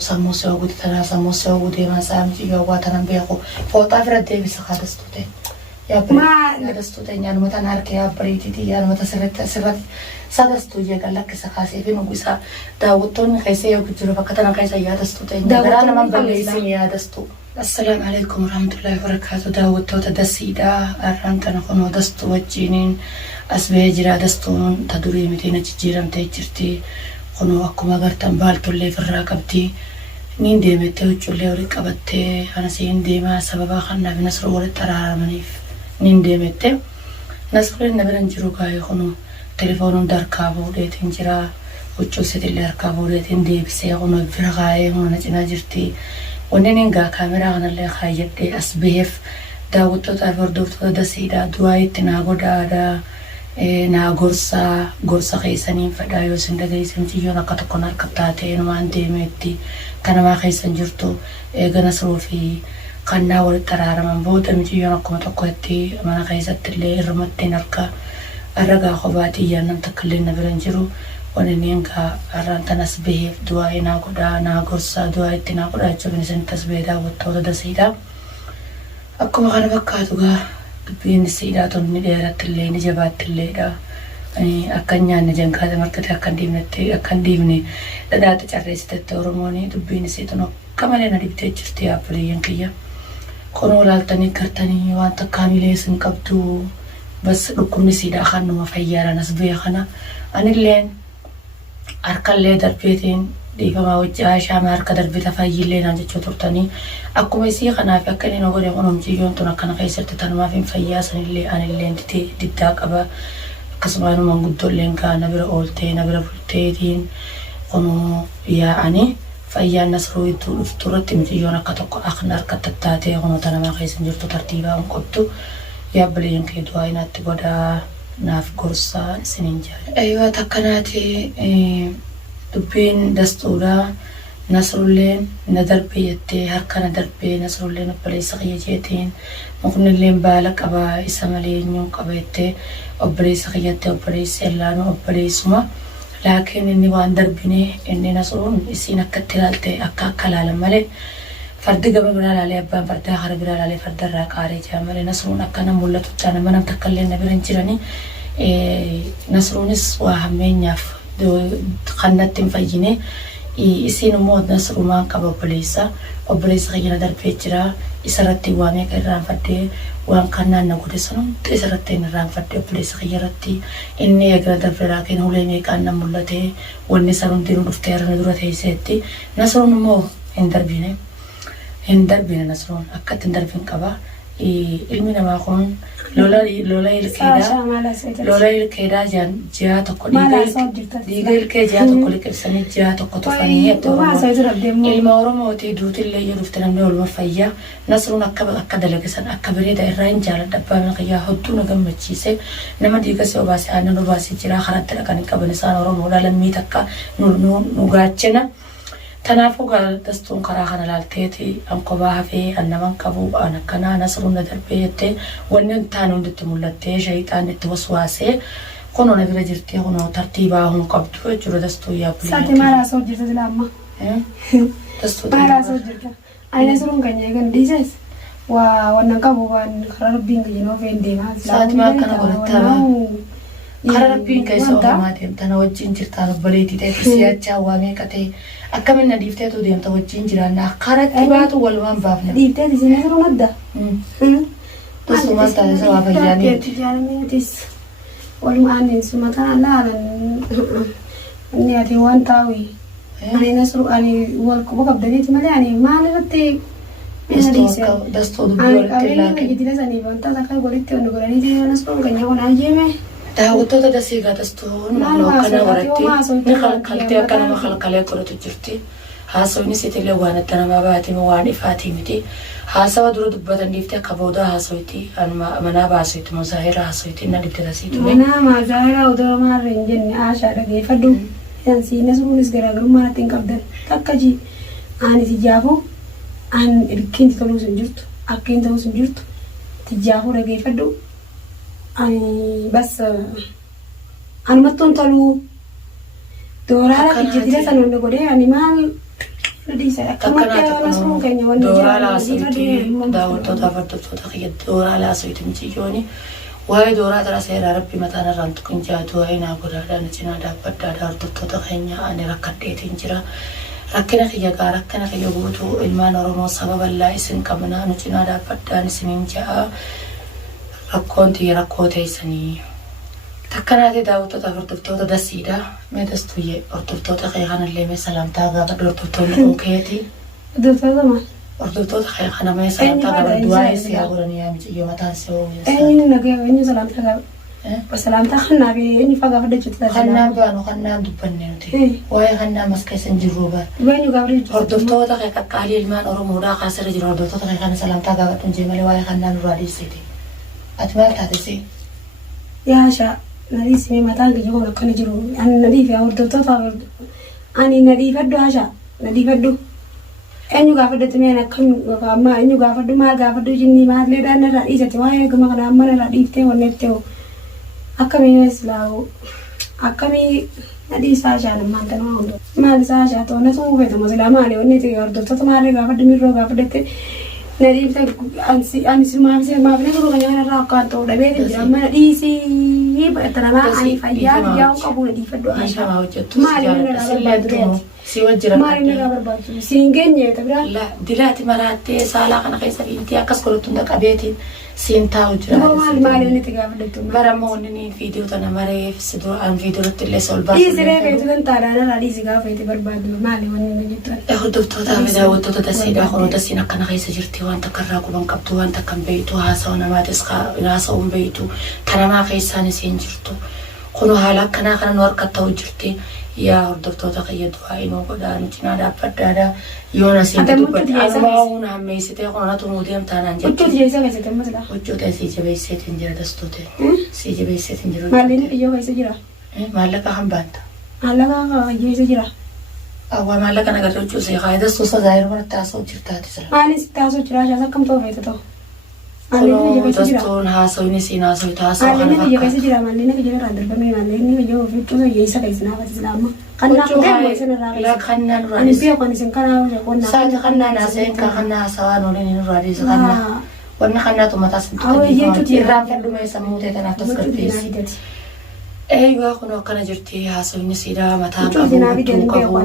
Sammuusa oguuti tanaa sammuusa oguuti masaamti gawwaatan beeku fooxaa fira deebisa kaadastute yaadastute nyaanuma tan harkee yaabariititi yaanumata sirratti sadastu jeegan lakkisa kaasee fi nugu isaa daawwattoonni keessee yoo jiru bakka tana keessa yaadastute garaa naman balleessin yaadastu. Assalaamu alaikum warahmatullahi wabarakatuh. Daawwattoota dasiidhaa arraan kana kunoo dastu wajjiniin as ba'ee jira. Dastuun ta durii miti na jijjiiramtee jirti. Kunoo akkuma agartan baaltollee ofirraa qabdi. Niin deemettee huccullee horii qabattee anasiin deemaa sababa kanaaf Nasruu walitti araaramaniif niin deemette. Nasruun na biran jiru gaa'ee kunoo telefoonun harkaa fuudheetiin jira. Huccuu isiitillee harkaa fuudheetiin deebisee kunoo bira gaa'ee kunoo na cinaa jirti. Wanni ningaa kaameraa kanallee kaayyadhee as ba'eef daawwattootaaf hordoftoota dasiidhaa du'aa itti naa godhaadhaa. Na gorsa keessaniin fedhaa yoo isin dhageessan xiyyoon akka tokkoon harkattaa ta'e numaan deemeetti kan namaa keessan jirtu eega Nasruu fi kannaa walitti araaraman booda xiyyoon akkuma tokkotti mana keessatti illee irrumattiin arragaa qobaatii yaannan takka illee na biran jiru wanni ningaa arraan tanas baheef du'aa naa godhaa naa gorsaa du'aa itti naa godhaa jechuun isinitti as ba'ee daawwattoota dasiidhaa akkuma kana fakkaatu gaa. Dubbiin siidhaa tonni dheeratti illee ni jabaatti illeedha. Akka nyaanni jangaata markate akka hin diimne dhadhaatti carreessitetti Oromoon dubbiin siitun akka malee na dibdee jirti yaabbileeyyan kiyya. Kunoo laaltanii gartanii waan takkaa miilee isin qabdu bas dhukkubni siidhaa kanuma fayyaaran as ba'e kana anilleen harkallee darbeetiin dhiifamaa wajji Aashaa harka darbita fayyillee naan jechuu turtanii akkuma isii kanaaf akka inni nu godhe kunuumsiyyoon tun akkana keessatti tanumaaf hin fayyaa sanillee anillee diddaa qaba akkasumaan guddoolleen gaana bira ooltee na bira bulteetiin kunuu yaa'anii fayyaan Nasruu iddoo dhuftu irratti miciyyoon akka tokko akna harka tattaatee kunuu tanamaa keessan jirtu tartiibaa hin qabdu yaabbileen kee du'aa inaatti godhaa naaf gorsaa isiniin jaala. Eeyyoo takkanaati dubbiin dastuudha. Nasrulleen na darbee jettee harka na darbee Nasrulleen obboleessa kiyya jeetiin muknilleen baala qabaa isa malee eenyuun qaba jettee obboleessa kiyyattee obboleessi allaanuu obboleessuma laakiin inni waan darbine inni Nasruun isiin akkatti ilaalte akka ilaalan malee fardi gama biraa ilaalee abbaan fardaa hara biraa ilaalee fardarraa qaaree jira malee Nasruun akkana mul'atu jaan mana takkallee na biran jiranii Nasruunis waa hammeenyaaf kannatti hin fayyine. Isin immoo Nasruumaan qaba obboleessa kiyya na darbee jira isarratti waa meeqa irraanfadhee waan kannaan na godhe sun hundi isarratti hin irraanfadhee obboleessa kiyya irratti inni eegala darbeeraa kenna ulee meeqaan na mul'ate wanni san hundinuu dhuftee harana dura teesseetti Nasruun immoo hin darbine Nasruun akkatti hin darbin qaba. Ilmi namaa kun lola ilkeedhaa ji'a tokko dhiiga ilkee ji'a tokko liqimsanii ji'a tokko tufanii ilma Oromootii duutillee yoo dhufte namni olma fayyaa Nasruun akka dalagisan akka bareeda irraa hin jaaladha abbaa mana kiyyaa hedduu na gammachiise nama dhiiga si obaase aannan obaasee jira karaatti dhaqanii qaban isaan Oromoodha lammii takka nu gaachina. Tanaafuu dastuun karaa kana laalteeti ankobaa hafee annaman qabu an akkanaa Nasruun na darbee jettee wanni taane hunditti mul'attee shayixaan itti waswaasee kunoo na bira jirtee kunoo tartiibaa hun qabdu jechuudha dastuu yaabbilee. Saati maalaa soo jirta sila amma? Dastuu maalaa soo jirta? Ani Nasruun kan eegan dhiises waan qabu waan karaa rabbiin gajinoo feen deemaa. Saati maal kana godhattaba? Karaa rabbiin keessa oofamaa deemtana wajjin jirtaan obboleettii ta'e siyaachaa waa meeqa ta'e akkamiin na dhiifteetu deemta wajjin jiraannaa karatti baatu walumaan baafna. Dhiifteeti isin Nasruun adda? Tusumaan taate sabaa fayyaaniiti. Jaalamiitis walumaan inni sumataan laalan inni ati waan taa'u ani Nasruu ani wal quba qabdaniiti malee ani maal irratti dastuu dubbii walitti laaqee. Ani itti sanii bantaa takka walitti onni godhanii jiru Nasruun kan nyaa'u naa jeeme. Daawwattoota dasiigaa dastuun akkana godhatti ni kalkaltee akka nama kalkalee godhatu jirti. Haasawni isiitillee waan adda namaa baatee waan ifaatii miti. Haasawa dura dubbatan dhiiftee akka booda haasawiti manaa baasiti mozaahira haasawiti na dibde dasiitu. Manaa mozaahira odoo maarree hin jenne Aashaa dhageeffadhu. Yansi Nasruunis garaagarummaa natti hin qabdan takka ji ani tijjaafu an ilkiinti toluus hin jirtu akkiin ta'uus hin jirtu tijjaafuu dhageeffadhu. بس أنا ما تنطلو دورها في الجديدة سنون نقولي يعني ما Dooraa laasootii daawwattoota fardottoota kiyya dooraa laasootii michiyooni waa'ee dooraa tara seeraa rabbi mataan irraan tuqin jaatu waa'ee naa godaadhaan cinaa dhaabbaddaa hordoftoota keenya ani rakkadheetiin jira rakkina kiyya gaa rakkina kiyya guutuu ilmaan Oromoo sababa bal'aa isin qabnaa nu cinaa dhaabbadhaan isiniin ja'a rakkoon tiyya rakkoo teessanii takkanaati daawwattoota hordoftoota dasiidha mee dastuyyee hordoftoota kee kanallee mee salaamtaa gaafa hordoftoonni kun keeti hordoftoota kee kana mee salaamtaa gaafa du'aa isiyaa godhanii yaa michiyyoo mataan si oomisha eenyu salaamtaa gaafa salaamtaa kannaa fi eenyu faa gaafa dachuutti kannaan baanu kannaan dubbanne nuti waa'ee kannaa mas keessa hin jirru bara eenyu gaafa dachuutti hordoftoota kee qaqqaalii ilmaan Oromoodhaa kaasirra jiru hordoftoota kee kana salaamtaa gaafa dhunjee malee waa'ee kannaan nurraa dhiiseeti ati maal taatesi yaasha nadis me matan ke jogo kan jiru an nadif ya ordo to fa ani nadif addo asha nadif addo enyu ga fadde me na kan ma enyu ga faddu ma ga faddu jinni ma le dan na ise te waye ga ma kana ma na dif te wonne te akami islawo akami nadis asha na man tan wondo ma asha to na so ve to muslima le wonne te ordo to ma le ga faddu mi ro ga fadde te nadif te ansi ma ne ro ga na ra ka to da be de ma disi بقتنا أي فيات يوم قبول دي فدوا ما لنا سيوجر ما لنا برباطو سينجني تبرا لا دلاتي مراتي سالا أنا قيسة إنتي أكس كل تندك أبيتي سينتا وجرا ما لنا تقابلتم برامونني فيديو تنا مري في الصدور عن فيديو اللي سولبا إيه سريع كده ترانا رادي زيكا فيتي برباطو ما لنا نجتوا هدوب توتا مدا وتوتا تسيدا خلو تسينا كنا قيسة جرتي وانت كراكو بنكبتو وانت كم بيتو هاسونا ما تسخا ناسو بيتو كنا ما قيسة نسين جرتو كنو حالا كنا نور كتا وجرتي يا هردفتوتا قيد وعينو قدانو جنا دابدادا يونا سيدوبت أنواعنا ميسيتي قونا تموديم تانا نجد وجود جيسا كيسا مثلا وجود سيجي بيسيت انجرا دستوتي سيجي بيسيت انجرا مالين إيو كيسا جرا مالكا هم بانتا مالكا كيسا جرا أول مالكا نقدر وجود سيخاي دستوسا ظاهر ورطاسو جرتاتي سلام مالين ستاسو جرا شاسا كم تو فيتا تو كنو دستون هاسويني سيناسوي تاسو مالين إيو كيسا جرا مالين كيسا جرا رادر بمي مالين إيو فيتو يسا كيسا نافت سلاما كنا لا خنا أنا نراديس بيا كوني سنكنا وجاكونا ساعة خنا ناسين كخنا سوان ولين نراديس خنا وانا خنا توماتاس إيران فردو ما يسموه تنافس كرتيس أيوة كنا كنا جرتي هاسويني سيدا متان كابو كابو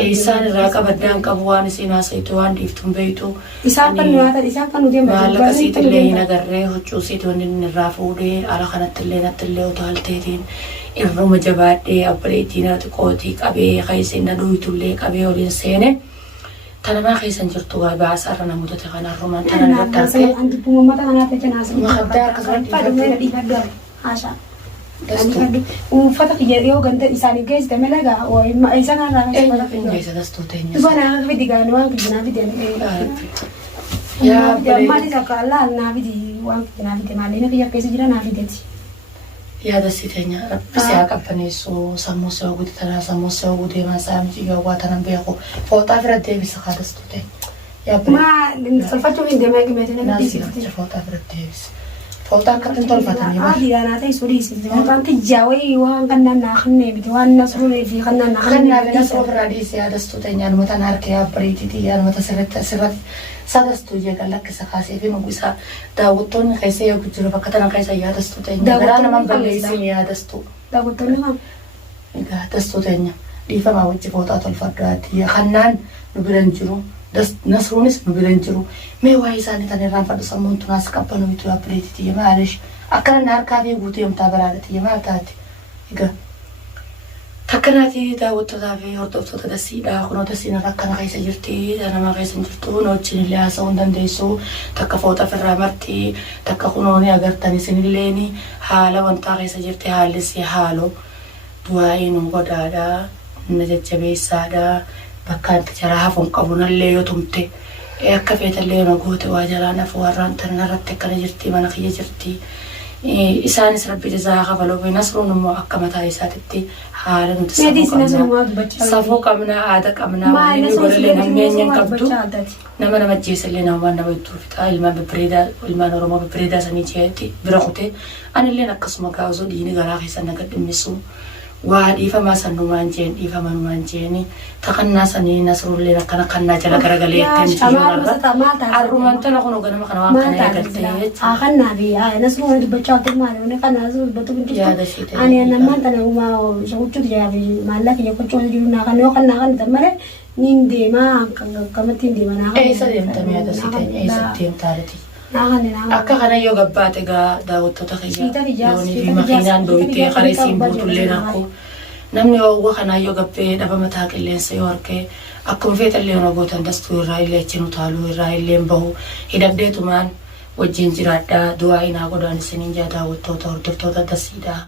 إنسان راكا بدان كابوان سينا سيتوان ديفتم بيتو إسحاق نواتر إسحاق نودي مالك سيت اللي نجرّه هتشو سيت ونن الرافودي على خنات اللي نتلّي وتهالتين الروم جبات دي أبريتينا تقوتيك أبي خيسين ندويتو ليك أبي ولين سينه تنا ما خيسن جرتوا بعس أرنا متتغنى الرومان تنا نتركه عند بوم ما تغنى تجناس مخدار كسرت فدوم دي فدوم عشان وفتح يريو غند إساني جيس دملة وما إسانا راح جيس دستو تاني إبانا في ديجان وان كنا في دين يا ما دي سكالا نافي دي وان كنا في دين مالنا في يكيس جرا نافي دي يا دستي تاني بس يا كابنيسو ساموسو ودي ترى ساموسو ودي ما سامتي جوا ترى بياكو فوتا فرد دي بس خالص توتي يا ما الفتوى من دماغي مثلا ناسي فوتا فرد دي فوتا كتن طلفتني عادي أنا تي سوريس كان تجاوي وان كنا نخني بدوان نصرون في خنا خنا بنصر فراديس يا دستو تاني متى نارك يا بريتي يا متى سرت سادستو جا لك سخاسي في مقيسا داوتون كيسه يوجد فكتنا كيسه يا دستو تاني غرانا من بليسين يا دستو داوتون ما إذا دستو تاني ديفا ما وجه فوتا طلفات يا خنان نبرنجرو دست نصرونس نبرنجرو ما وايساني تاني ران فدو سمون تناس كابانو ميتو بريتي يا معلش أكرر ناركا في بوتي يوم تابرالتي يا مالتاتي إذا تكناتي داوت تدافي هردوفتو تدسي داخلو تسينا ركنا غيسا جرتي أنا ما غيسا جرتو نوتشين اللي هاسون دنديسو تكفوتا في الرامرتي تكخونوني أغرتاني سنليني حالا وانتا غيسا جرتي حالسي حالو دوائنو غدادا نججبي سادا بكان تجراها فنقبونا اللي يتمتي كفيت اللي نقوتي واجرانا فواران تنرتي كان جرتي مناخي جرتي إسانس ربي جزاها قبلوا بنصرون مؤكمة هايساتتي حالا صفوق أمنا عادك أمنا وعلي يقول لنا مين ينقبدو نما نمجيس اللي نوانا ويتوفتا إلما ببريدا إلما نورما ببريدا سنيجيتي برخوتي أنا اللي نقص مقاوزو ديني غراغي سنقد المسو وإيفا سنومان جين إيفا منومان جيني تقنا سنين نصر اللي نكنا كنا جل كرجلي شمال مستا ما تعرف الرومان تلاقونه كنا ما كنا ما كنا تعرف يقتل أخنا بي نصر اللي بتشاط ما له نكنا نصر بتوين يا ده شيء أنا ما أنا وما شو شو يا بي مالك يا كل شو يجوا نكنا يوكنا نكنا تمرة نيندي ما كمتين دي ما نكنا إيه سديم تمي هذا سديم إيه سديم تارتي نكنا akka kana yoo gabbaate gaa daawwattoota kiyya yoonii fi makiinaan dooyitee qareesiin buutullee nakku namni oowwa kanaa yoo gabbee dhaba mataa qilleensa yoo harkee akkuma feetallee yoo gootan dastuu irraa illee achi nu taaluu irraa illee bahu hidhabdeetumaan wajjin jiraadhaa du'aa inaa godhaan isiniin jaa daawwattoota hordoftoota dasiidhaa.